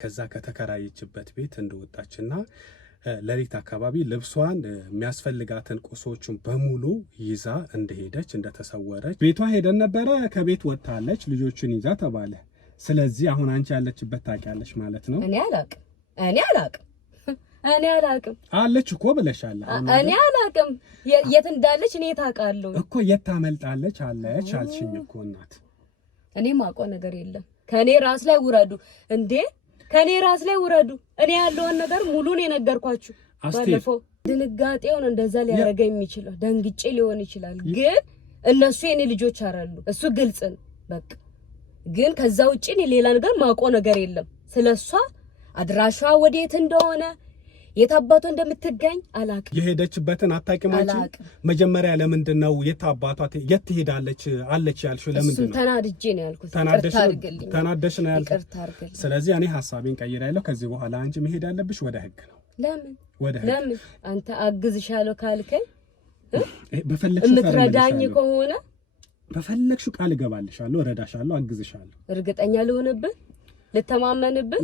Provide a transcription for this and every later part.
ከዛ ከተከራየችበት ቤት እንደወጣችና ለሊት አካባቢ ልብሷን የሚያስፈልጋትን ቁሶችን በሙሉ ይዛ እንደሄደች እንደተሰወረች ቤቷ ሄደን ነበረ። ከቤት ወጣለች ልጆችን ይዛ ተባለ። ስለዚህ አሁን አንቺ ያለችበት ታውቂያለሽ ማለት ነው? እኔ አላቅም አለች እኮ ብለሻል። እኔ አላቅም የት እንዳለች እኔ ታውቃለሁ እኮ የት ታመልጣለች አለች አልሽኝ እኮ እናት። እኔ ማውቀው ነገር የለም። ከኔ ራስ ላይ ውረዱ እንዴ! ከኔ ራስ ላይ ውረዱ። እኔ ያለውን ነገር ሙሉን የነገርኳችሁ ባለፈው። ድንጋጤውን እንደዛ ሊያረጋኝ የሚችለው ደንግጬ ሊሆን ይችላል፣ ግን እነሱ የኔ ልጆች አራሉ። እሱ ግልጽ ነው በቃ። ግን ከዛ ውጪ እኔ ሌላ ነገር ማውቀው ነገር የለም። ስለሷ አድራሻ ወዴት እንደሆነ የታባቷ እንደምትገኝ አላቅም። የሄደችበትን አታውቂም አንቺ? መጀመሪያ ለምንድን ነው የታባቷ የት ትሄዳለች አለች ያልሽው? ለምንድን ነው? ተናድጄ ነው ያልኩት። ተናደሽ ነው ያልኩት። ስለዚህ እኔ ሐሳቤን ቀይሬያለሁ። ከዚህ በኋላ አንቺ መሄድ ያለብሽ ወደ ህግ ነው። ለምን ወደ ህግ? ለምን አንተ አግዝሻለሁ ካልከኝ በፈለግሽው ምትረዳኝ ከሆነ በፈለግሽው ቃል እገባልሻለሁ፣ እረዳሻለሁ፣ አግዝሻለሁ። እርግጠኛ ልሆንብህ? ልተማመንብህ?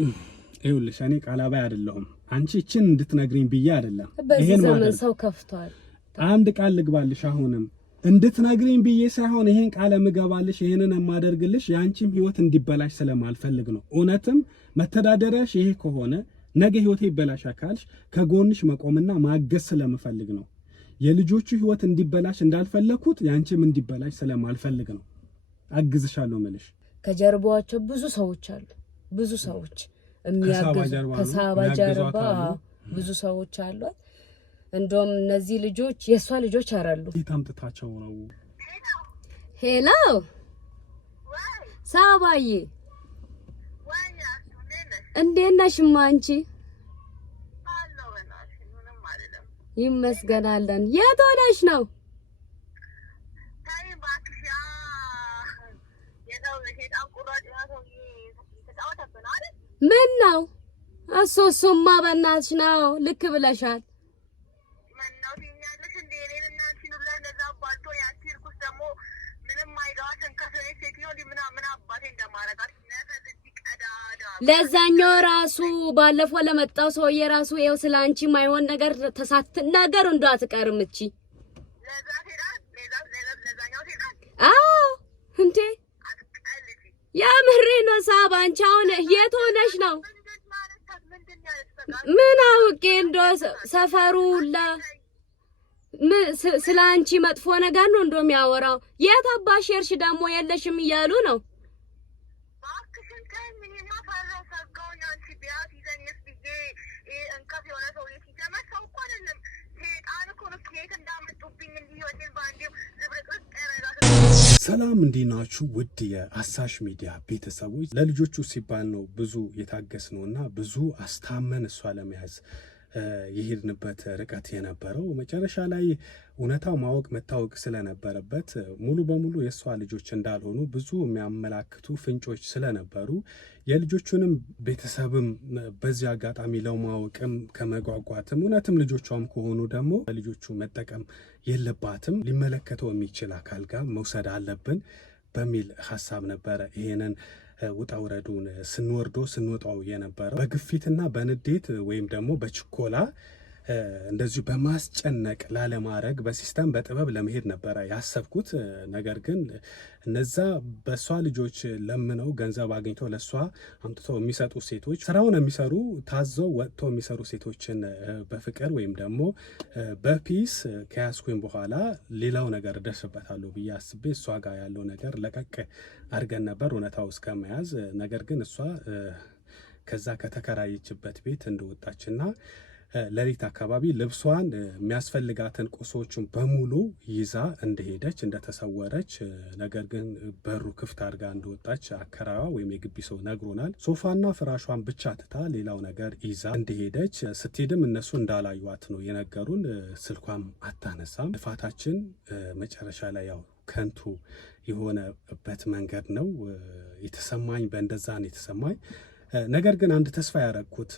ይኸውልሽ እኔ ቃላባይ አይደለሁም። አንቺ እቺን እንድትነግሪኝ ብዬ አይደለም። በዚህ ዘመን ሰው ከፍቷል። አንድ ቃል ልግባልሽ፣ አሁንም እንድትነግሪኝ ብዬ ሳይሆን ይሄን ቃል ምገባልሽ፣ ይሄንን የማደርግልሽ ያንቺም ህይወት እንዲበላሽ ስለማልፈልግ ነው። እውነትም መተዳደሪያሽ ይሄ ከሆነ ነገ ህይወቴ ይበላሽ አካልሽ ከጎንሽ መቆምና ማገዝ ስለምፈልግ ነው። የልጆቹ ህይወት እንዲበላሽ እንዳልፈለኩት ያንቺም እንዲበላሽ ስለማልፈልግ ነው አግዝሻለሁ መልሽ። ከጀርባቸው ብዙ ሰዎች አሉ፣ ብዙ ሰዎች የሚያግዙ ከሳባ ጀርባ ብዙ ሰዎች አሉ። እንደውም እነዚህ ልጆች የሷ ልጆች አራሉ። የታምጥታቸው ነው። ሄሎ ሳባዬ፣ እንዴት ነሽ አንቺ? ይመስገናለን። የት ሆነሽ ነው? ምን ነው እሱማ በእናትሽ ነው። ልክ ብለሻል። ለዛኛው ራሱ ባለፈው ለመጣው ሰውዬ ራሱ ይኸው ስላንቺ ማይሆን ነገር ተሳትናገር እንደው አትቀርም እቺ። አዎ እንዴ የምሬ ነው። ሳባ አንቺ አሁን የት ሆነሽ ነው? ምን አውቄ እንደው ሰፈሩ ሁላ ስላንቺ መጥፎ ነገር ነው እንደው የሚያወራው። የት አባሽ ሄድሽ ደግሞ የለሽም እያሉ ነው። ሰላም እንዴት ናችሁ? ውድ የአሳሽ ሚዲያ ቤተሰቦች፣ ለልጆቹ ሲባል ነው ብዙ የታገስ ነውና ብዙ አስታመን እሷ ለመያዝ የሄድንበት ርቀት የነበረው መጨረሻ ላይ እውነታው ማወቅ መታወቅ ስለነበረበት ሙሉ በሙሉ የሷ ልጆች እንዳልሆኑ ብዙ የሚያመላክቱ ፍንጮች ስለነበሩ የልጆቹንም ቤተሰብም በዚህ አጋጣሚ ለማወቅም ከመጓጓትም እውነትም ልጆቿም ከሆኑ ደግሞ ልጆቹ መጠቀም የለባትም ሊመለከተው የሚችል አካል ጋር መውሰድ አለብን በሚል ሐሳብ ነበረ ይሄንን ውጣ ውረዱን ስንወጣው የነበረው። በግፊትና በንዴት ወይም ደግሞ በችኮላ እንደዚሁ በማስጨነቅ ላለማድረግ በሲስተም በጥበብ ለመሄድ ነበረ ያሰብኩት። ነገር ግን እነዛ በሷ ልጆች ለምነው ገንዘብ አግኝተው ለሷ አምጥተው የሚሰጡ ሴቶች ስራውን የሚሰሩ ታዘው ወጥተው የሚሰሩ ሴቶችን በፍቅር ወይም ደግሞ በፒስ ከያዝኩኝ በኋላ ሌላው ነገር ደርስበታለሁ ብዬ አስቤ እሷ ጋር ያለው ነገር ለቀቅ አድርገን ነበር እውነታው እስከመያዝ። ነገር ግን እሷ ከዛ ከተከራየችበት ቤት እንደወጣችና ለሊት አካባቢ ልብሷን የሚያስፈልጋትን ቁሶችን በሙሉ ይዛ እንደሄደች እንደተሰወረች፣ ነገር ግን በሩ ክፍት አድርጋ እንደወጣች አከራዋ ወይም የግቢ ሰው ነግሮናል። ሶፋና ፍራሿን ብቻ ትታ ሌላው ነገር ይዛ እንደሄደች፣ ስትሄድም እነሱ እንዳላዩዋት ነው የነገሩን። ስልኳም አታነሳም። ልፋታችን መጨረሻ ላይ ያው ከንቱ የሆነበት መንገድ ነው የተሰማኝ። በእንደዛ ነው የተሰማኝ። ነገር ግን አንድ ተስፋ ያረግኩት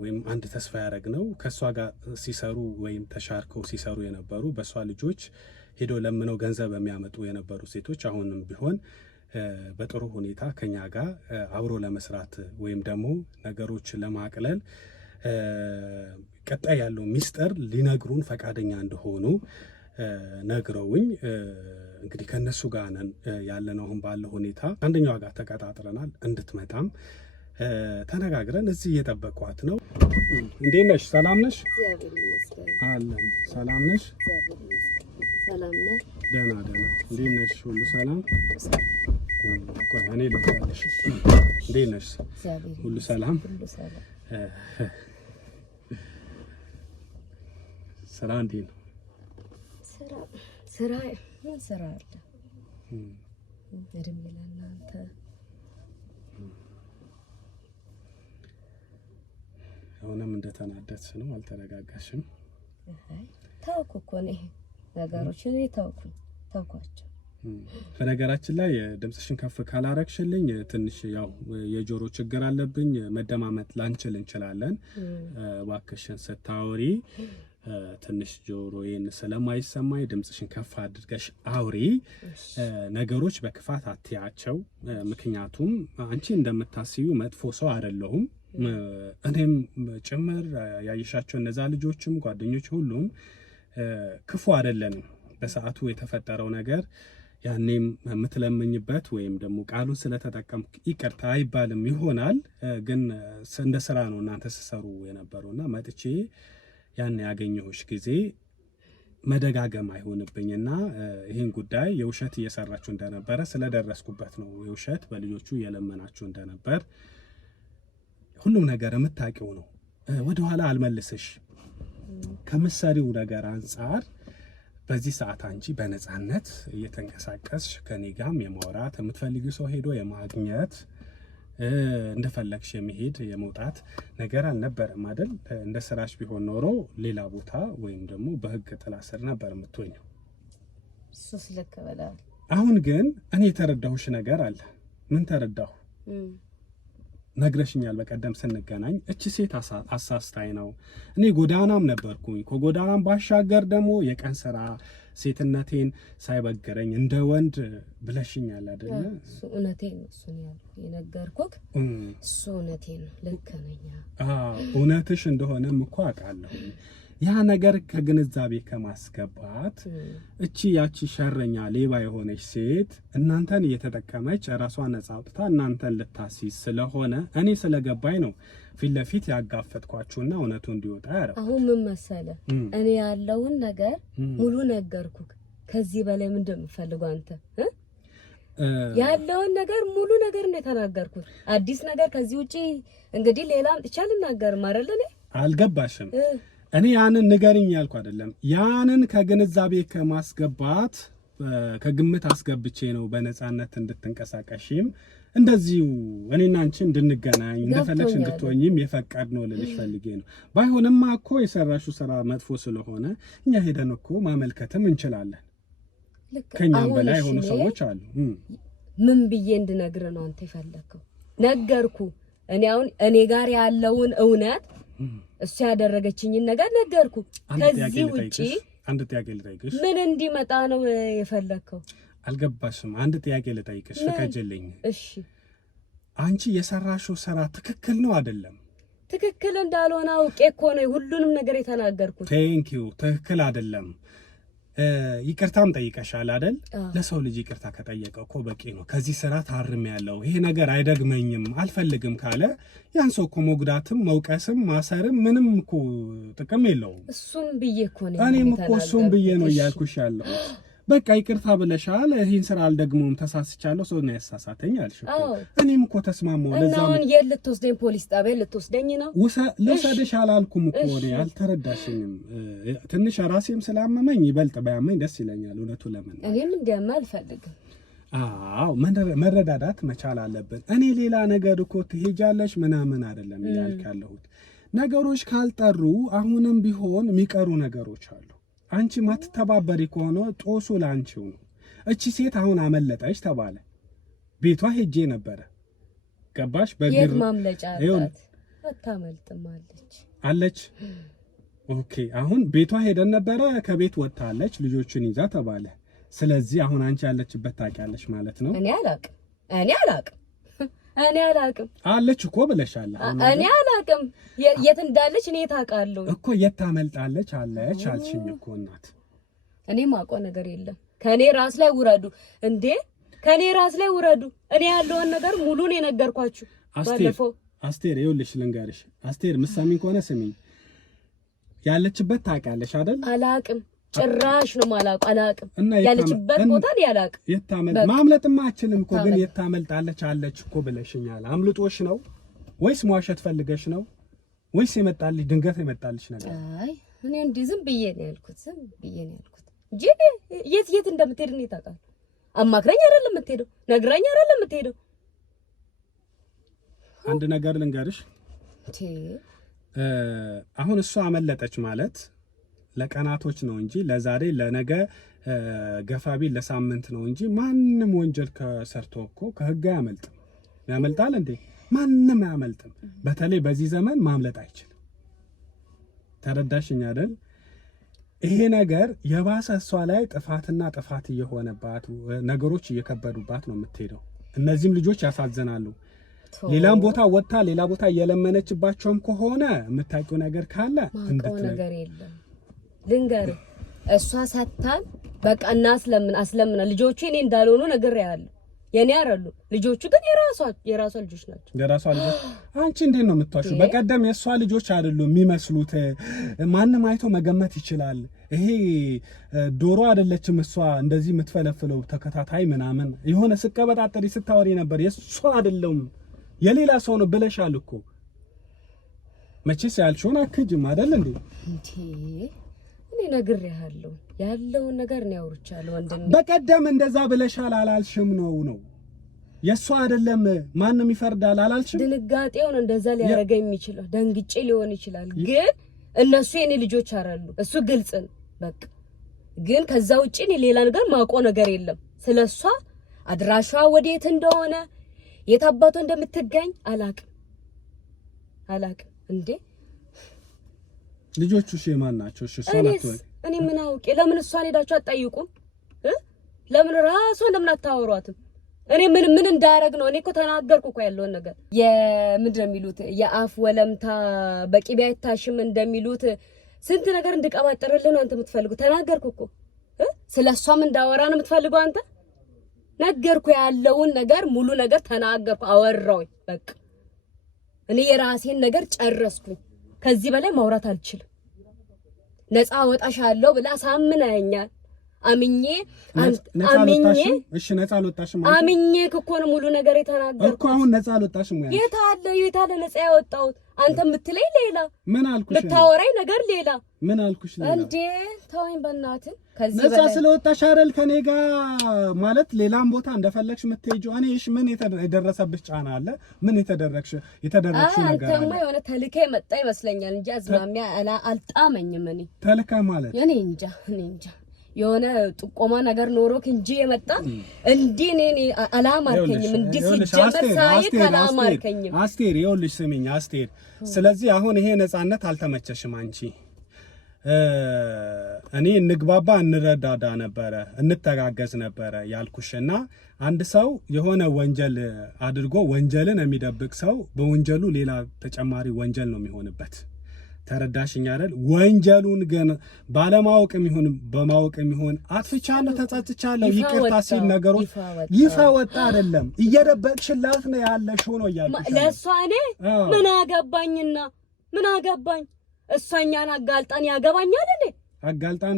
ወይም አንድ ተስፋ ያረግነው ከሷ ጋር ሲሰሩ ወይም ተሻርከው ሲሰሩ የነበሩ በሷ ልጆች ሄዶ ለምነው ገንዘብ የሚያመጡ የነበሩ ሴቶች አሁንም ቢሆን በጥሩ ሁኔታ ከኛ ጋር አብሮ ለመስራት ወይም ደግሞ ነገሮች ለማቅለል ቀጣይ ያለው ሚስጥር ሊነግሩን ፈቃደኛ እንደሆኑ ነግረውኝ እንግዲህ ከነሱ ጋር ነን ያለነው። አሁን ባለው ሁኔታ አንደኛዋ ጋር ተቀጣጥረናል። እንድትመጣም ተነጋግረን እዚህ እየጠበቋት ነው። እንዴት ነሽ? ሰላም ነሽ? አለን። ሰላም ነሽ? ሰላም ነሽ? ደህና ደህና። እንዴት ነሽ? ሁሉ ሰላም? ቆይ እኔ ልጥራልሽ። እንዴት ነሽ? ሁሉ ሰላም? ስራ እንዴት ነው? ስራ ምን ስራ አለ? እድሜ ለእናንተ። አሁንም እንደተናደድሽ ነው? አልተረጋጋሽም? ታውኩ እኮ ነው ነገሮችን ታውኳቸው። በነገራችን ላይ ድምጽሽን ከፍ ካላረግሽልኝ ትንሽ ያው የጆሮ ችግር አለብኝ። መደማመጥ ላንችል እንችላለን። እባክሽን ስታወሪ ትንሽ ጆሮዬን ስለማይሰማኝ ድምጽሽን ከፍ አድርገሽ አውሪ። ነገሮች በክፋት አትያቸው። ምክንያቱም አንቺ እንደምታስቢው መጥፎ ሰው አይደለሁም። እኔም ጭምር ያየሻቸው እነዛ ልጆችም ጓደኞች ሁሉም ክፉ አይደለንም። በሰዓቱ የተፈጠረው ነገር ያኔም የምትለምኝበት ወይም ደግሞ ቃሉን ስለተጠቀም ይቅርታ አይባልም ይሆናል። ግን እንደ ስራ ነው እናንተ ሲሰሩ የነበረውና መጥቼ ያን ያገኘሁሽ ጊዜ መደጋገም አይሆንብኝና ይህን ጉዳይ የውሸት እየሰራችሁ እንደነበረ ስለደረስኩበት ነው። የውሸት በልጆቹ እየለመናችሁ እንደነበር ሁሉም ነገር የምታውቂው ነው። ወደኋላ አልመልስሽ። ከምትሰሪው ነገር አንጻር በዚህ ሰዓት አንቺ በነፃነት እየተንቀሳቀስሽ ከኔ ጋርም የማውራት የምትፈልጊው ሰው ሄዶ የማግኘት እንደፈለግሽ የመሄድ የመውጣት ነገር አልነበረም አይደል? እንደ ስራሽ ቢሆን ኖሮ ሌላ ቦታ ወይም ደግሞ በህግ ጥላ ስር ነበር የምትሆኚው። እሱስ ልክ በላል። አሁን ግን እኔ የተረዳሁሽ ነገር አለ። ምን ተረዳሁ? ነግረሽኛል በቀደም ስንገናኝ። እቺ ሴት አሳስታይ ነው። እኔ ጎዳናም ነበርኩኝ። ከጎዳናም ባሻገር ደግሞ የቀን ስራ ሴትነቴን ሳይበግረኝ እንደ ወንድ ብለሽኛል አይደለ? እሱ እውነቴን ነው። እሱ ነው የነገርኩህ። እሱ እውነቴን ነው። ልክ ነኝ። እውነትሽ እንደሆነም እኮ አውቃለሁ። ያ ነገር ከግንዛቤ ከማስገባት እቺ ያቺ ሸረኛ ሌባ የሆነች ሴት እናንተን እየተጠቀመች ራሷን ነጻ አውጥታ እናንተን ልታሲዝ ስለሆነ እኔ ስለገባኝ ነው ፊት ለፊት ያጋፈጥኳችሁና እውነቱ እንዲወጣ ያረው። አሁን ምን መሰለህ፣ እኔ ያለውን ነገር ሙሉ ነገርኩህ። ከዚህ በላይ ምንድን ነው የምፈልገው? አንተ ያለውን ነገር ሙሉ ነገር ነው የተናገርኩት። አዲስ ነገር ከዚህ ውጪ እንግዲህ ሌላ አምጥቼ አልናገርም አይደል? እኔ አልገባሽም? እኔ ያንን ንገሪኝ ያልኩ አይደለም። ያንን ከግንዛቤ ከማስገባት ከግምት አስገብቼ ነው በነፃነት እንድትንቀሳቀሽም እንደዚሁ እኔና አንቺ እንድንገናኝ እንደፈለግሽ እንድትሆኝም የፈቀድ ነው ልልሽ ፈልጌ ነው። ባይሆንማ እኮ የሰራሽው ስራ መጥፎ ስለሆነ እኛ ሄደን እኮ ማመልከትም እንችላለን። ከኛም በላይ የሆኑ ሰዎች አሉ። ምን ብዬ እንድነግር ነው አንተ የፈለከው? ነገርኩ። እኔ አሁን እኔ ጋር ያለውን እውነት እሱ ያደረገችኝን ነገር ነገርኩ። ከዚህ ውጪ አንድ ጥያቄ ልጠይቅሽ። ምን እንዲመጣ ነው የፈለከው? አልገባሽም? አንድ ጥያቄ ልጠይቅሽ ፍቀጅልኝ። እሺ። አንቺ የሰራሽው ስራ ትክክል ነው አይደለም? ትክክል እንዳልሆነ አውቄ እኮ ነው ሁሉንም ነገር የተናገርኩት። ቴንኪው። ትክክል አይደለም ይቅርታም ጠይቀሻል አይደል? ለሰው ልጅ ይቅርታ ከጠየቀ እኮ በቂ ነው። ከዚህ ስራ ታርሜያለሁ፣ ይሄ ነገር አይደግመኝም፣ አልፈልግም ካለ ያን ሰው እኮ መጉዳትም መውቀስም ማሰርም ምንም እኮ ጥቅም የለውም። እሱም ብዬ እኮ ነው እኔም እኮ እሱም ብዬ ነው እያልኩሽ ያለው። በቃ ይቅርታ ብለሻል፣ ይሄን ስራ አልደግሞም፣ ተሳስቻለሁ፣ ሰው ነው ያሳሳተኝ አልሽ እኮ። እኔም እኮ ተስማማው። ለዛም አሁን ልትወስደኝ ፖሊስ ጣቢያ ልትወስደኝ ነው? ልውሰድሽ አላልኩም እኮ እኔ። አልተረዳሽኝም። ትንሽ ራሴም ስላመመኝ ይበልጥ ባያመኝ ደስ ይለኛል እውነቱ ለምን። እኔም እንዲያማ አልፈልግም። አዎ መረዳዳት መቻል አለብን። እኔ ሌላ ነገር እኮ ትሄጃለሽ ምናምን አይደለም እያልክ ያለሁት። ነገሮች ካልጠሩ አሁንም ቢሆን የሚቀሩ ነገሮች አሉ። አንቺ ማትተባበሪ ከሆነ ጦሱ ላንቺው ነው። እቺ ሴት አሁን አመለጠች ተባለ። ቤቷ ሄጄ ነበረ። ገባሽ? የት ማምለጫ አታመልጥም አለች። ኦኬ፣ አሁን ቤቷ ሄደን ነበረ። ከቤት ወጣለች ልጆችን ይዛ ተባለ። ስለዚህ አሁን አንቺ ያለችበት ታውቂያለሽ ማለት ነው? እኔ አላውቅም። እኔ አላቅም አለች እኮ ብለሻል። እኔ አላቅም የት እንዳለች እኔ ታውቃለሁ እኮ የት ታመልጣለች አለች አልሽኝ እኮ እናት። እኔ ማውቀው ነገር የለም። ከኔ ራስ ላይ ውረዱ እንዴ! ከኔ ራስ ላይ ውረዱ። እኔ ያለውን ነገር ሙሉን የነገርኳችሁ ባለፈው። አስቴር ይኸውልሽ ልንገርሽ፣ አስቴር ምሳሚን ከሆነ ስሚኝ፣ ያለችበት ታውቂያለሽ አይደል? አላቅም ጭራሽ ነው ማላውቅ። አላቅም ያለችበት ቦታ ነው ያላቅም። የታመልጥ ማምለጥማ አችልም እኮ ግን የታመልጣለች አለች እኮ ብለሽኛል። አምልጦሽ ነው ወይስ መዋሸት ፈልገሽ ነው ወይስ የመጣልሽ ድንገት የመጣልሽ ነገር? አይ እኔ እንዲህ ዝም ብዬ ነው ያልኩት እንጂ የት እንደምትሄድ ነው ታውቃለህ? አማክረኝ አይደለም የምትሄደው፣ ነግራኝ አይደለም የምትሄደው። አንድ ነገር ልንገርሽ፣ አሁን እሷ አመለጠች ማለት ለቀናቶች ነው እንጂ ለዛሬ ለነገ ገፋቢ ለሳምንት ነው እንጂ ማንም ወንጀል ከሰርቶ እኮ ከህግ አያመልጥም። ያመልጣል እንዴ? ማንም አያመልጥም። በተለይ በዚህ ዘመን ማምለጥ አይችልም። ተረዳሽኝ አይደል? ይሄ ነገር የባሰ እሷ ላይ ጥፋትና ጥፋት እየሆነባት ነገሮች እየከበዱባት ነው የምትሄደው። እነዚህም ልጆች ያሳዝናሉ። ሌላም ቦታ ወጣ ሌላ ቦታ እየለመነችባቸውም ከሆነ የምታውቂው ነገር ካለ ነገር የለም ልንገር። እሷ ሰታን በቃ አስለምና ልጆቹ እኔ እንዳልሆኑ ነግሬያለሁ። የኔ አይደሉ ልጆቹ ግን የራሷ ልጆች ናቸው። የራሷ ልጆች። አንቺ እንዴት ነው የምትዋሺው? በቀደም የሷ ልጆች አይደሉም የሚመስሉት፣ ማንም አይቶ መገመት ይችላል። ይሄ ዶሮ አይደለችም እሷ እንደዚህ የምትፈለፍለው ተከታታይ ምናምን የሆነ ስቀበጣጠሪ ስታወሪ ነበር። የሷ አይደለም የሌላ ሰው ነው ብለሻል እኮ። መቼስ ያልሽውን አክጅም አይደል እንዴ? እኔ ነግሬሃለሁ፣ ያለውን ነገር ነው ያወርቻለሁ። ወንድም በቀደም እንደዛ ብለሻል አላልሽም? ነው የሷ አይደለም ማንም ይፈርዳል አላልሽም? ድንጋጤውን እንደዛ ሊያረጋኝ የሚችለው ደንግጬ ሊሆን ይችላል፣ ግን እነሱ የኔ ልጆች አይደሉ። እሱ ግልጽ ነው በቃ። ግን ከዛ ውጪ እኔ ሌላ ነገር ማውቀው ነገር የለም ስለሷ። አድራሻ ወዴት እንደሆነ የት አባቷ እንደምትገኝ አላቅም እንዴ። ልጆቹ የማን ናቸው? እሺ ሶናት ወይ እኔ ምን አውቄ? ለምን እሷን ሄዳችሁ አትጠይቁም? ለምን ራሷ እንደምን አታወሯትም? እኔ ምን እንዳረግ ነው? እኔ እኮ ተናገርኩ እኮ ያለውን ነገር። ምንድነው የሚሉት? የአፍ ወለምታ በቂቤ አይታሽም እንደሚሉት ስንት ነገር እንድቀባጥርልን አንተ የምትፈልጉ ተናገርኩ እኮ። ስለሷም እንዳወራ ነው የምትፈልገው አንተ? ነገርኩ፣ ያለውን ነገር ሙሉ ነገር ተናገርኩ፣ አወራው በቃ። እኔ የራሴን ነገር ጨረስኩኝ። ከዚህ በላይ ማውራት አልችልም። ነፃ ወጣሻለሁ ብላ ሳምናኛል። አምኜ እሺ ነፃ አልወጣሽም ማለት አምኜ እኮ ነው ሙሉ ነገር የተናገርኩት እኮ። አሁን ነፃ አልወጣሽም ማለት የት አለ ነፃ ያወጣሁት? አንተ የምትለኝ ሌላ፣ ምን አልኩሽ? የምታወራኝ ነገር ሌላ፣ ምን አልኩሽ? ሌላ እንዴ ተወኝ በእናትህ። ከዚህ ነፃ ስለወጣሽ አይደል ከኔ ጋር ማለት ሌላም ቦታ እንደፈለግሽ የምትሄጂው። እኔ እሺ ምን የደረሰብሽ ጫና አለ? ምን የተደረግሽ ነገር አለ? አንተማ የሆነ ተልከ መጣ ይመስለኛል እንጂ አዝማሚያ አልጣመኝም። እኔ ተልከ ማለት እኔ እንጃ የሆነ ጥቆማ ነገር ኖሮክ እንጂ የመጣ እንዴ እኔ አላማርከኝም። እንዴ ሲጀመር ሳይክ አላማርከኝም። አስቴር ይኸውልሽ ስሚኝ አስቴር፣ ስለዚህ አሁን ይሄ ነፃነት አልተመቸሽም አንቺ። እኔ እንግባባ እንረዳዳ ነበረ እንተጋገዝ ነበረ ያልኩሽና አንድ ሰው የሆነ ወንጀል አድርጎ ወንጀልን የሚደብቅ ሰው በወንጀሉ ሌላ ተጨማሪ ወንጀል ነው የሚሆንበት። ተረዳሽኝ አይደል? ወንጀሉን ግን ባለማወቅም ይሁን በማወቅም ይሁን አጥፍቻለሁ ተጸጽቻለሁ ይቅርታ ሲል ነገሮች ይፋ ወጣ አይደለም እየደበቅሽላት ነው ያለሽው ነው ያልኩሽ። ለሷ እኔ ምን አገባኝ? እሷኛን አጋልጣን ያገባኛል እንዴ? አጋልጣን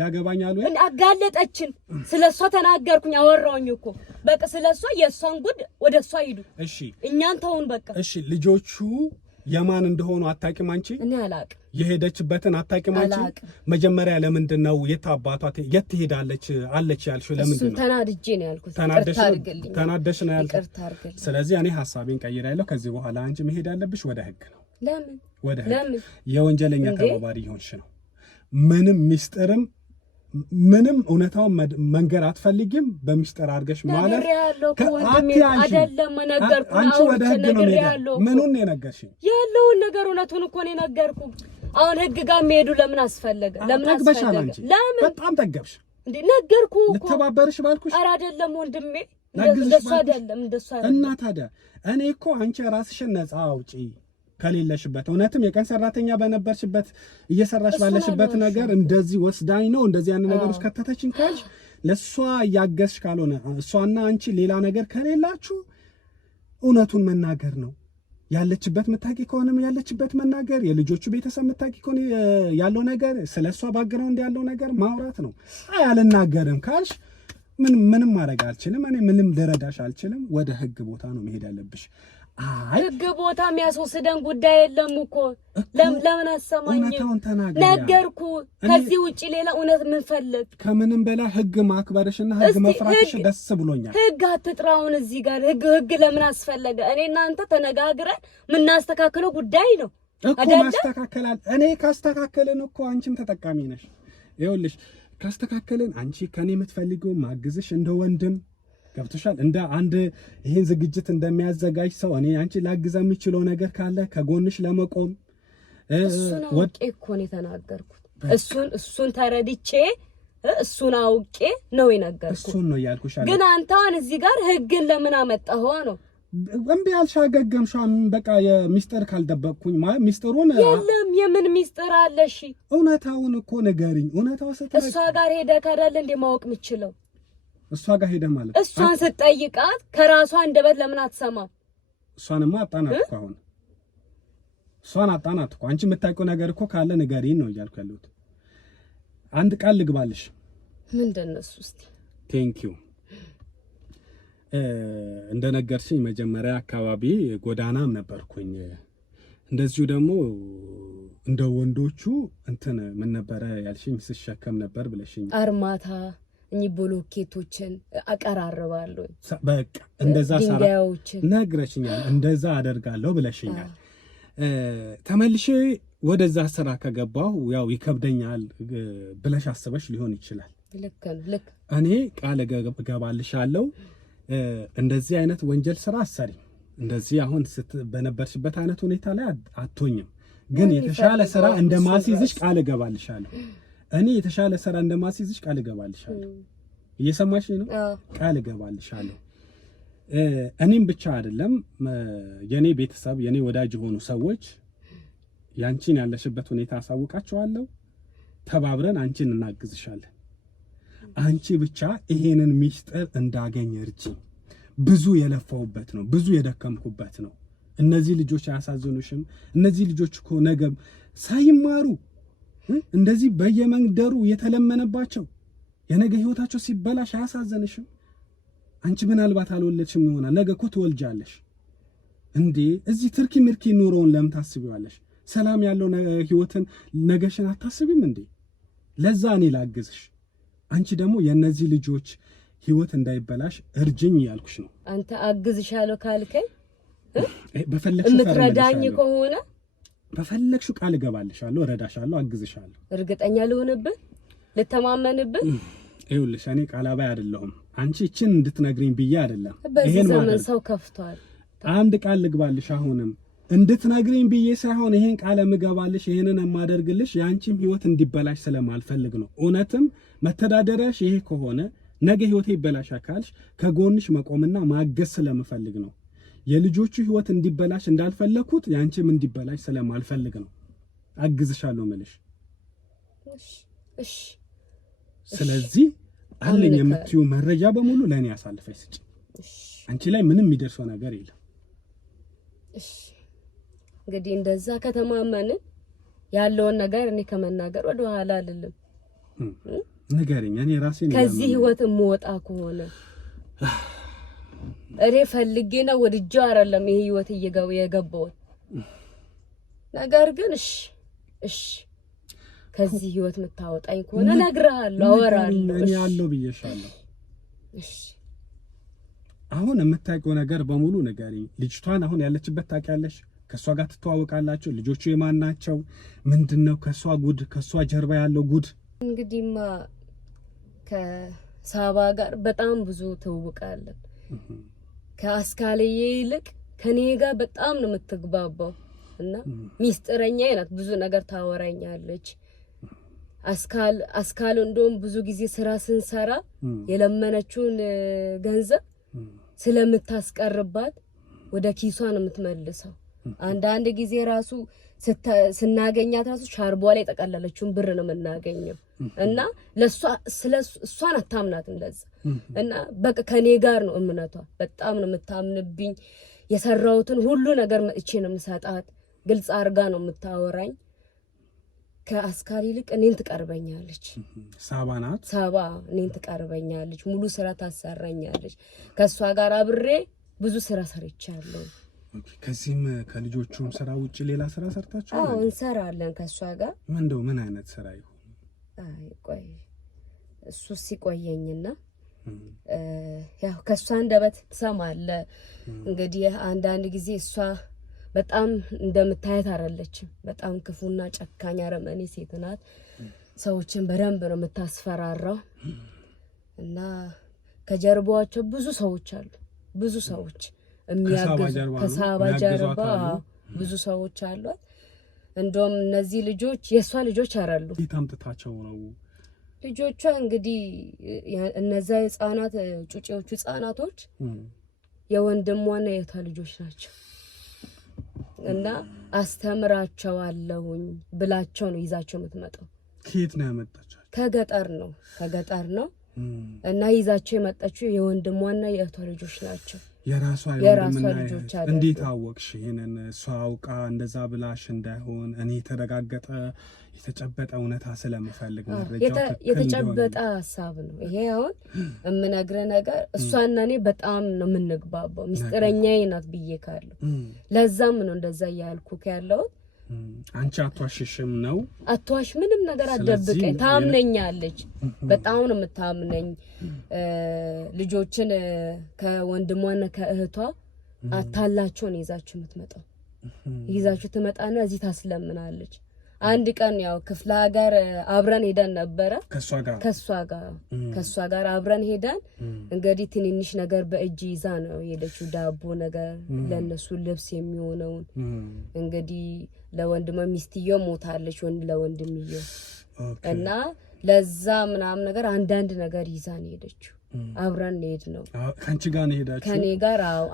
ያገባኛል ወይ? አጋለጠችን። ስለሷ ተናገርኩኝ፣ አወራውኝ እኮ በቃ ስለሷ። የሷን ጉድ ወደሷ ሂዱ። እሺ እኛን ተውን በቃ። እሺ ልጆቹ የማን እንደሆኑ አታውቂም አንቺ? እኔ አላውቅም። የሄደችበትን አታውቂም አንቺ? መጀመሪያ ለምንድን ነው የት አባቷ የት ትሄዳለች አለች ያልሽው? ለምንድን ነው? ተናድጄ ነው ያልኩት። ተናደሽ ነው ያልኩት። ስለዚህ እኔ ሐሳቤን ቀይሬያለሁ። ከዚህ በኋላ አንቺ መሄድ ያለብሽ ወደ ህግ ነው። ለምን? ወደ ህግ። የወንጀለኛ ተባባሪ ይሆንሽ ነው። ምንም ሚስጥርም ምንም እውነታውን መንገር አትፈልጊም። በሚስጥር አድርገሽ ማለት አይደለም። ነገርኩ። አንቺ ወደ ህግ ነው የምሄደው። ምኑን ነው የነገርሽኝ? ያለውን ነገር እውነቱን እኮ ነው የነገርኩ። አሁን ህግ ጋር መሄዱ ለምን አስፈለገ? ለምን አስፈለገ? ለምን በጣም ጠገብሽ እንዴ? ነገርኩ እኮ ልተባበርሽ ባልኩሽ። ኧረ አይደለም ወንድሜ፣ እንደሱ አይደለም እና ታዲያ እኔ እኮ አንቺ ራስሽን ነፃ አውጪ ከሌለሽበት እውነትም የቀን ሰራተኛ በነበርሽበት እየሰራሽ ባለሽበት ነገር እንደዚህ ወስዳኝ ነው እንደዚህ ያን ነገር ውስጥ ከተተችኝ ካልሽ ለሷ ያገዝሽ ካልሆነ እሷና አንቺ ሌላ ነገር ከሌላችሁ እውነቱን መናገር ነው ያለችበት መታቂ ከሆነም ያለችበት መናገር የልጆቹ ቤተሰብ መታቂ ከሆነ ያለው ነገር ስለሷ ባግራውንድ ያለው ነገር ማውራት ነው አያልናገርም ካልሽ ምንም ማድረግ አልችልም እኔ ምንም ልረዳሽ አልችልም ወደ ህግ ቦታ ነው መሄድ ያለብሽ ህግ ቦታ የሚያስወስደን ጉዳይ የለም እኮ ለምን አሰማኝም ነገርኩ ከዚህ ውጪ ሌላ እውነት ምን ፈልግ ከምንም በላይ ህግ ማክበርሽና ህግ መፍራትሽ ደስ ብሎኛል ህግ አትጥራውን እዚህ ጋር ህግ ለምን አስፈለገ እኔና አንተ ተነጋግረን ምናስተካክለው ጉዳይ ነው እኮ ማስተካከላል እኔ ካስተካከለን እኮ አንቺም ተጠቃሚ ነሽ ይኸውልሽ ካስተካከለን አንቺ ከኔ የምትፈልጊው ማግዝሽ እንደ ወንድም ገብቶሻል እንደ አንድ ይሄን ዝግጅት እንደሚያዘጋጅ ሰው እኔ አንቺ ላግዛ የሚችለው ነገር ካለ ከጎንሽ ለመቆም እሱን አውቄ እኮ ነው የተናገርኩት እሱን ተረድቼ እሱን አውቄ ነው የነገርኩት እሱን ነው ያልኩሽ ግን አንተዋን እዚህ ጋር ህግን ለምን አመጣኸው ነው እምቢ አልሻገገምሽ በቃ የሚስጥር ካልደበቅኩኝ ማለት ሚስጥሩን የለም የምን ሚስጥር አለ እሺ እውነታውን እኮ ንገሪኝ እውነታው ሰጥተህ እሷ ጋር ሄደ ካዳለ እንደ ማወቅ የምችለው እሷ ጋር ሄደ ማለት እሷን ስትጠይቃት ከራሷ እንደበት ለምን አትሰማም እሷንማ አጣናት እኮ አሁን እሷን አጣናት እኮ አንቺ የምታውቂው ነገር እኮ ካለ ንገሪኝ ነው እያልኩ ያለሁት አንድ ቃል ልግባልሽ ምንድነው እሱ እስቲ ቴንክ ዩ እንደነገርሽኝ መጀመሪያ አካባቢ ጎዳናም ነበርኩኝ እንደዚሁ ደግሞ እንደ ወንዶቹ እንትን ምን ነበር ያልሽኝ ስሸከም ነበር ብለሽኝ አርማታ እኚ ብሎኬቶችን አቀራርባለሁ በቃ እንደዛ ነግረሽኛል እንደዛ አደርጋለሁ ብለሽኛል ተመልሼ ወደዛ ስራ ከገባሁ ያው ይከብደኛል ብለሽ አስበሽ ሊሆን ይችላል ልክ እኔ ቃል ገባልሻለሁ እንደዚህ አይነት ወንጀል ስራ አሰሪ እንደዚህ አሁን በነበርሽበት አይነት ሁኔታ ላይ አትሆኝም ግን የተሻለ ስራ እንደማስይዝሽ ቃል ገባልሻለሁ እኔ የተሻለ ስራ እንደማስይዝሽ ቃል ገባልሻለሁ እየሰማሽ ነው ቃል ገባልሻለሁ እኔም ብቻ አይደለም የኔ ቤተሰብ የኔ ወዳጅ ሆኑ ሰዎች ያንቺን ያለሽበት ሁኔታ አሳውቃቸዋለሁ ተባብረን አንቺን እናግዝሻለን አንቺ ብቻ ይሄንን ሚስጥር እንዳገኝ እርጂ ብዙ የለፋውበት ነው ብዙ የደከምኩበት ነው እነዚህ ልጆች አያሳዝኑሽም እነዚህ ልጆች እኮ ነገ ሳይማሩ እንደዚህ በየመንደሩ የተለመነባቸው የነገ ህይወታቸው ሲበላሽ አያሳዝንሽም አንቺ ምናልባት አልወለድሽም ይሆናል ነገ እኮ ትወልጃለሽ እንዴ እዚህ ትርኪ ምርኪ ኑሮውን ለምን ታስቢዋለሽ ሰላም ያለው ህይወትን ነገሽን አታስቢም እንዴ ለዛ እኔ ላግዝሽ አንቺ ደግሞ የነዚህ ልጆች ህይወት እንዳይበላሽ እርጅኝ ያልኩሽ ነው አንተ አግዝሻለሁ ካልከኝ በፈለግሽ ምትረዳኝ ከሆነ በፈለግሽ ቃል ገባልሻለሁ እረዳሻለሁ አግዝሻለሁ እርግጠኛ ልሆንብህ ልተማመንብህ ይኸውልሽ እኔ ቃላባይ አይደለሁም አንቺ እቺን እንድትነግሪኝ ብዬ አይደለም ይሄን ማለት ሰው ከፍቷል አንድ ቃል ልግባልሽ አሁንም እንድትነግሪኝ ብዬ ሳይሆን ይሄን ቃል ምገባልሽ ይሄንን ማደርግልሽ ያንቺም ህይወት እንዲበላሽ ስለማልፈልግ ነው እውነትም መተዳደሪያሽ ይሄ ከሆነ ነገ ህይወቴ ይበላሽ አካልሽ ከጎንሽ መቆምና ማገዝ ስለምፈልግ ነው የልጆቹ ህይወት እንዲበላሽ እንዳልፈለኩት ያንቺም እንዲበላሽ ስለማልፈልግ ነው አግዝሻለሁ ማለት እሺ ስለዚህ አለኝ የምትዩ መረጃ በሙሉ ለኔ ያሳልፈሽ ስጪ አንቺ ላይ ምንም የሚደርሰው ነገር የለም እሺ እንግዲህ እንደዛ ከተማመን ያለውን ነገር እኔ ከመናገር ወደ ኋላ አይደለም ንገሪኝ እኔ ራሴ ነኝ ከዚህ ህይወት የምወጣ ከሆነ እኔ ፈልጌና ወድጄው አይደለም ይሄ ህይወት የገባው ነገር ግን እሺ ከዚህ ህይወት መታወጣኝ ከሆነ ነግርሃለሁ አወራለሁ እኔ ያለው ብዬሻለሁ እሺ አሁን የምታውቂው ነገር በሙሉ ንገሪኝ ልጅቷን አሁን ያለችበት ታውቂያለሽ ከሷ ጋር ትተዋወቃላችሁ ልጆቹ የማን ናቸው ምንድነው ከሷ ጉድ ከሷ ጀርባ ያለው ጉድ እንግዲህማ ከሳባ ጋር በጣም ብዙ ተውውቃለን ከአስካለዬ ይልቅ ከኔ ጋር በጣም ነው የምትግባባው እና ሚስጥረኛ ናት ብዙ ነገር ታወራኛለች አስካል እንደውም ብዙ ጊዜ ስራ ስንሰራ የለመነችውን ገንዘብ ስለምታስቀርባት ወደ ኪሷ ነው የምትመልሰው። አንዳንድ ጊዜ ራሱ ስናገኛት ራሱ ሻርቧ ላይ ጠቀለለችውን ብር ነው የምናገኘው እና ለሷ እሷን አታምናትም ለዛ እና በቃ ከኔ ጋር ነው እምነቷ። በጣም ነው የምታምንብኝ። የሰራሁትን ሁሉ ነገር መጥቼ ነው የምሰጣት። ግልጽ አርጋ ነው የምታወራኝ። ከአስካል ይልቅ እኔን ትቀርበኛለች። ሳባ ናት። ሳባ እኔን ትቀርበኛለች። ሙሉ ስራ ታሰራኛለች። ከሷ ጋር አብሬ ብዙ ስራ ሰርቻለሁ። ከዚህም ከልጆቹም ስራ ውጪ ሌላ ስራ ሰርታችኋል? አዎ እንሰራለን ከሷ ጋር። ምን አይነት ስራ ይሁን? አይ ቆይ እሱ ሲቆየኝና ያው ከሷ እንደበት ትሰማለህ እንግዲህ አንዳንድ ጊዜ እሷ በጣም እንደምታየት አይደለችም። በጣም ክፉና ጨካኝ አረመኔ ሴት ናት። ሰዎችን በደንብ ነው የምታስፈራራው እና ከጀርባቸው ብዙ ሰዎች አሉ። ብዙ ሰዎች የሚያግዙ ከሳባ ጀርባ ብዙ ሰዎች አሏት። እንደውም እነዚህ ልጆች የሷ ልጆች አይደሉ። ታምጥታቸው ነው ልጆቿ እንግዲህ እነዛ ህፃናት ጩጬዎቹ ህፃናቶች የወንድሟና የቷ ልጆች ናቸው እና አስተምራቸዋለሁኝ ብላቸው ነው ይዛቸው የምትመጣው። ከየት ነው ያመጣቻቸው? ከገጠር ነው እና ይዛቸው የመጣችው የወንድሟና የእቷ ልጆች ናቸው። የራሷ ልጆች አይደል? እንዴት አወቅሽ ይሄንን? እሷ አውቃ እንደዛ ብላሽ እንዳይሆን እኔ የተረጋገጠ የተጨበጠ እውነታ ስለምፈልግ መረጃው የተጨበጠ ሐሳብ ነው ይሄ። አሁን እምነግርህ ነገር እሷና እኔ በጣም ነው የምንግባባው። ሚስጥረኛዬ ናት ብዬ ካለው ለዛም ነው እንደዛ ያልኩክ ያለው። አንቺ አትዋሽሽም ነው? አትዋሽ፣ ምንም ነገር አትደብቀኝ። ታምነኛለች፣ በጣም ነው የምታምነኝ። ልጆችን ከወንድሟና ከእህቷ አታላቸው ነው ይዛችሁ የምትመጣው። ይዛችሁ ትመጣና እዚህ ታስለምናለች። አንድ ቀን ያው ክፍለ ሀገር አብረን ሄደን ነበረ ከሷ ጋር አብረን ሄደን እንግዲህ ትንንሽ ነገር በእጅ ይዛ ነው የሄደችው። ዳቦ ነገር ለነሱ ልብስ የሚሆነውን እንግዲህ ለወንድሟ ሚስትየው ሞታለች፣ ለወንድምየው እና ለዛ ምናምን ነገር አንዳንድ ነገር ይዛ ነው ሄደችው። አብረን ሄድ ነው። ካንቺ ጋር ነው ሄዳችሁ? ከኔ ጋር አዎ።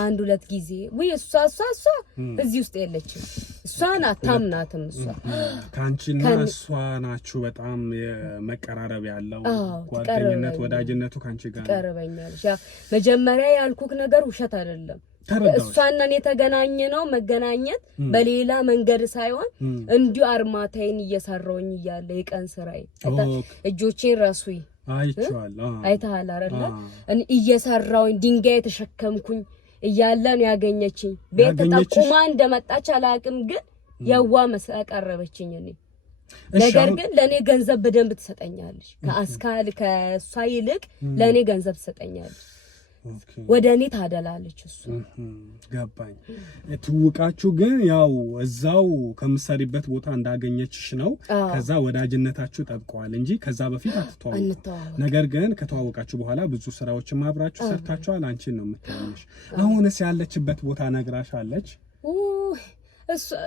አንድ ሁለት ጊዜ ወይ እሷ እዚህ ውስጥ የለችም። እሷን አታምናትም። እሷ ካንቺና እሷ ናችሁ በጣም መቀራረብ ያለው ጓደኝነት፣ ወዳጅነቱ ካንቺ ጋር ቀርበኛለሽ። ያ መጀመሪያ ያልኩክ ነገር ውሸት አይደለም። እሷና እኔ ተገናኘ ነው መገናኘት በሌላ መንገድ ሳይሆን እንዲሁ አርማታዬን እየሰራሁኝ እያለ የቀን ስራዬ እጆቼን ራሱኝ አይተሃል አይደል? እየሰራሁኝ ድንጋይ ተሸከምኩኝ እያለ ነው ያገኘችኝ። ቤት ተጠቁማ እንደመጣች አላውቅም፣ ግን ያዋ መስቀረበችኝ እኔ። ነገር ግን ለኔ ገንዘብ በደንብ ትሰጠኛለች። ከአስካል ከሷ ይልቅ ለኔ ገንዘብ ትሰጠኛለች። ወደ እኔ ታደላለች። እሱ ገባኝ። ትውቃችሁ ግን ያው እዛው ከምትሰሪበት ቦታ እንዳገኘችሽ ነው። ከዛ ወዳጅነታችሁ ጠብቀዋል እንጂ ከዛ በፊት አትተዋወቁ። ነገር ግን ከተዋወቃችሁ በኋላ ብዙ ስራዎችን አብራችሁ ሰርታችኋል። አንቺን ነው የምትያለሽ። አሁንስ ያለችበት ቦታ ነግራሻለች?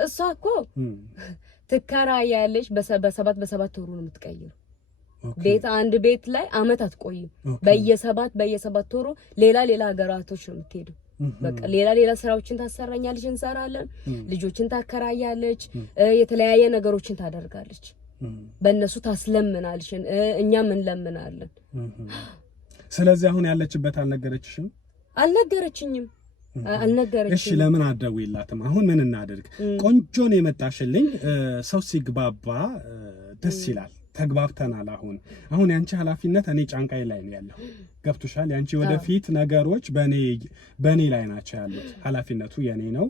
እሷ እኮ ትከራያለች። በሰባት ወሩ ነው የምትቀይረው። ቤት አንድ ቤት ላይ አመት አትቆይም። በየሰባት ወሩ ሌላ ሀገራቶች ነው የምትሄደው። በቃ ሌላ ስራዎችን ታሰራኛለች፣ እንሰራለን። ልጆችን ታከራያለች፣ የተለያየ ነገሮችን ታደርጋለች። በእነሱ ታስለምናለች፣ እኛም እንለምናለን። ስለዚህ አሁን ያለችበት አልነገረችሽም? አልነገረችኝም። እሺ ለምን አትደውይላትም? አሁን ምን እናድርግ? ቆንጆን የመጣሽልኝ ሰው ሲግባባ ደስ ይላል። ተግባብተናል። አሁን ያንቺ ኃላፊነት እኔ ጫንቃይ ላይ ነው ያለው። ገብቶሻል? ያንቺ ወደፊት ነገሮች በኔ ላይ ናቸው ያሉት። ኃላፊነቱ የኔ ነው።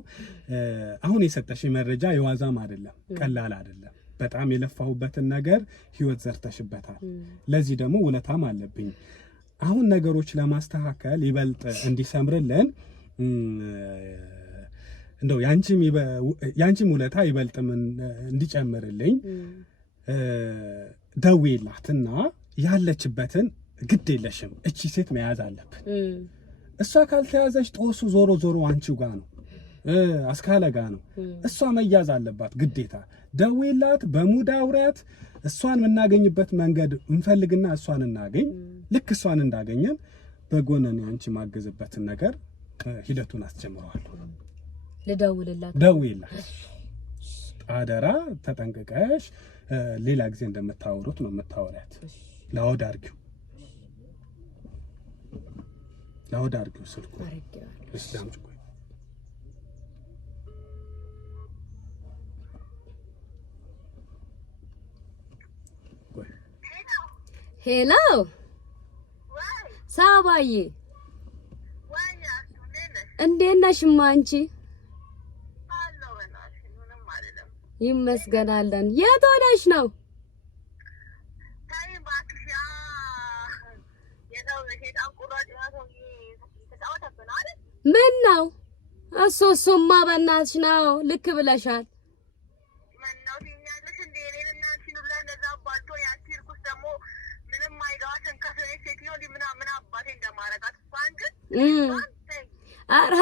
አሁን የሰጠሽ መረጃ የዋዛም አይደለም፣ ቀላል አይደለም። በጣም የለፋሁበትን ነገር ህይወት ዘርተሽበታል። ለዚህ ደግሞ ውለታም አለብኝ። አሁን ነገሮች ለማስተካከል ይበልጥ እንዲሰምርልን እንደው ያንቺም ውለታ ይበልጥ እንዲጨምርልኝ ደውዬላትና ያለችበትን ግድ የለሽም እቺ ሴት መያዝ አለብን። እሷ ካልተያዘች ጦሱ ዞሮ አንቺው ጋር ነው፣ አስካለ ጋር ነው። እሷ መያዝ አለባት ግዴታ። ደውዬላት በሙድ አውሪያት። እሷን የምናገኝበት መንገድ እንፈልግና እሷን እናገኝ። ልክ እሷን እንዳገኘን በጎነን አንቺ ማገዝበትን ነገር ሂደቱን አስጀምረዋለሁ። ልደውልላት ደውይላት አደራ ተጠንቀቀሽ ሌላ ጊዜ እንደምታወሩት ነው የምታወሪያት ላውድ አድርጊው ስልኩ እስላም ጭቆ ሄሎ ሳባዬ እንዴት ነሽማ አንቺ? ይመስገናለን። የት ሆነሽ ነው? ምን ነው እሱማ በእናትሽ ነው። ልክ ብለሻል። ኧረ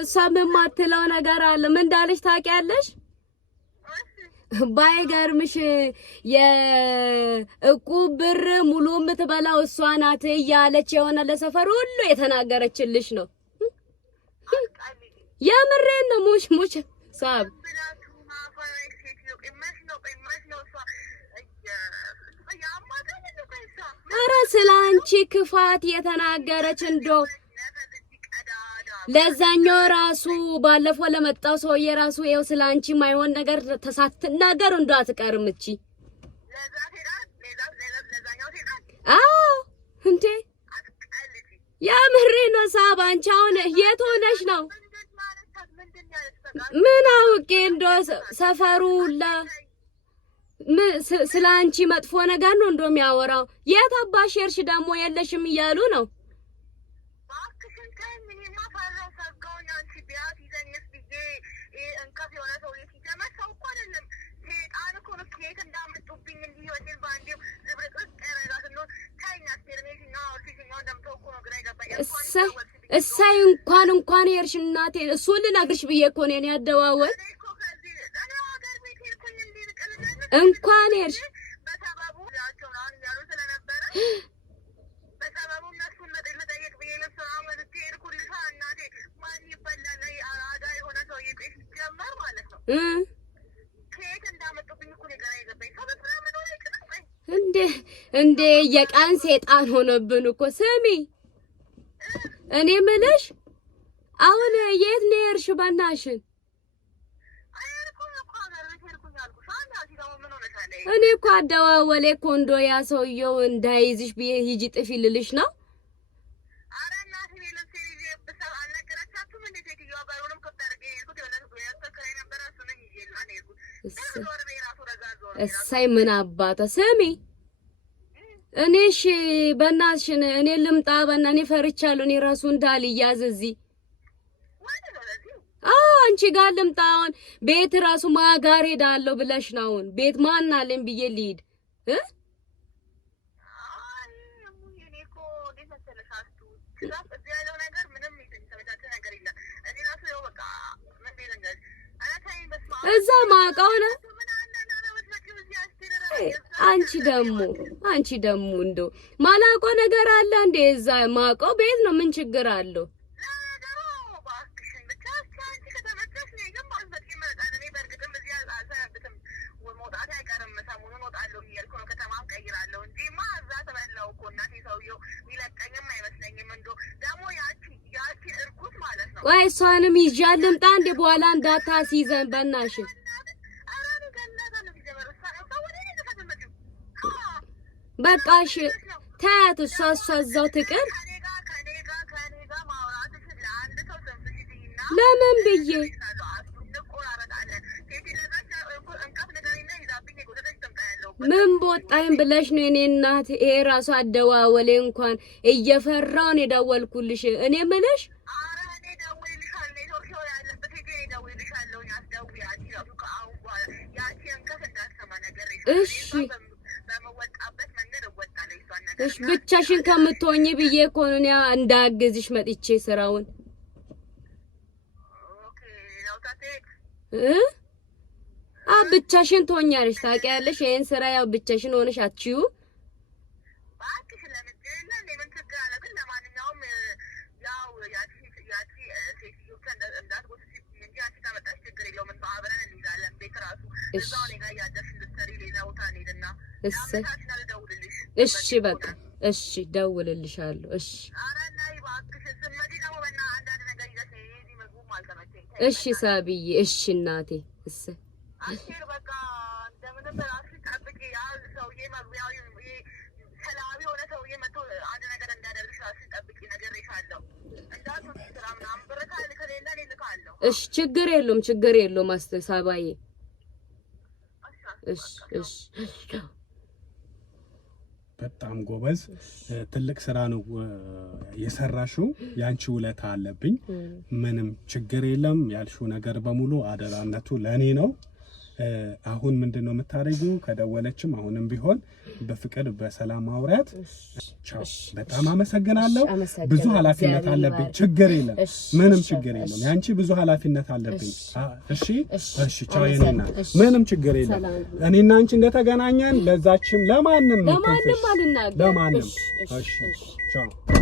እሷ ምን የማትለው ነገር አለ። ምን እንዳለች ታውቂያለሽ? ባይገርምሽ የእቁብ ብር ሙሉ የምትበላው እሷ ናት እያለች የሆነ ለሰፈር ሁሉ የተናገረችልሽ ነው። የምሬን ነው። ሙሽ ሳብ ኧረ ስለ አንቺ ክፋት የተናገረች እንደው ለዛኛው ራሱ ባለፈው ለመጣው ሰውዬ ራሱ ይኸው ስለ አንቺ ማይሆን ነገር ተሳትናገር እንደው አትቀርም እቺ እንዴ የምሬ ነው። ሳባ አንቺ አሁን የት ሆነሽ ነው? ምን አውቄ እንደው ሰፈሩ ሁላ ስለ አንቺ መጥፎ ነገር ነው እንደው የሚያወራው። የት አባሽ ሄድሽ ደግሞ የለሽም እያሉ ነው። እሳይ እንኳን ሄድሽ እናቴ። እሱን ልነግርሽ ብዬ እኮ ነው ያደዋወል እንኳን ሄድሽ እንዴ የቃን ሰይጣን ሆነብን እኮ። ስሚ እኔ ምልሽ አሁን የት ነው የሄድሽ? በእናትሽን እኔ እኮ አደዋወሌ እኮ እንደው ያ ሰውዬው እንዳይዝሽ ብዬ ሂጂ ጥፊ ልልሽ ነው። እሳይ ምን አባቷ። ስሚ እኔሽ በእናትሽን እኔ ልምጣ እኔ ፈርቻለሁ። እኔ ራሱ እንዳልያዝ እዚህ አንቺ ጋር ልምጣ። አሁን ቤት ራሱ ማጋር ሄዳለሁ ብለሽ ነው። አሁን ቤት ማን አለኝ ብዬ ልሂድ እዛ ማውቀው ነው። አንቺ ደግሞ እንደው ማላውቀው ነገር አለ እንዴ? እዛ ማውቀው ቤት ነው። ምን ችግር አለው? ቆይ እሷንም ይዣት ልምጣ እንዴ? በኋላ እንዳታስይዘን በእናትሽ። በቃሽ ተያት። እሷ እዛው ትቅር። ለምን ብዬ ምን ቦጣኝ ብለሽ ነው? እኔ እናት ይሄ ራሱ አደዋወሌ እንኳን እየፈራው ነው የደወልኩልሽ። እኔ ምልሽ እሺ ብቻሽን ከምትሆኚ ብዬ እኮ ነው እንዳግዝሽ መጥቼ ስራውን ብቻሽን ትሆኛለሽ። ታውቂያለሽ ይሄን ስራ ያው ብቻሽን ሆነሽ አትችይው። እሺ በቃ እሺ ደውልልሻለሁ እሺ እሺ ሳብዬ እሺ እናቴ እሺ በቃ እንደምንም በራስሽ ጠብቂ ያው ሰውዬ መግቢያው ሰላም የሆነ ሰውዬ መጥቶ አንድ ነገር እንዳደርግሽ ራስሽን ጠብቂ ነገርሻለሁ እንዳትወጪ ስራ ምናምን ብር ከሌለ እኔ ልካለሁ እሺ ችግር የለውም ሳባዬ እሺ እሺ በጣም ጎበዝ ትልቅ ስራ ነው የሰራሽው ያንቺ ውለታ አለብኝ ምንም ችግር የለም ያልሽው ነገር በሙሉ አደራነቱ ለኔ ነው አሁን ምንድነው የምታረጊው ከደወለችም አሁንም ቢሆን በፍቅር በሰላም አውራት ቻው በጣም አመሰግናለሁ ብዙ ኃላፊነት አለብኝ ችግር የለም ምንም ችግር የለም ያንቺ ብዙ ኃላፊነት አለብኝ እሺ እሺ ቻው የኔና ምንም ችግር የለም እኔና አንቺ እንደተገናኘን ለዛችም ለማንም አልናገር ለማንም እሺ ቻው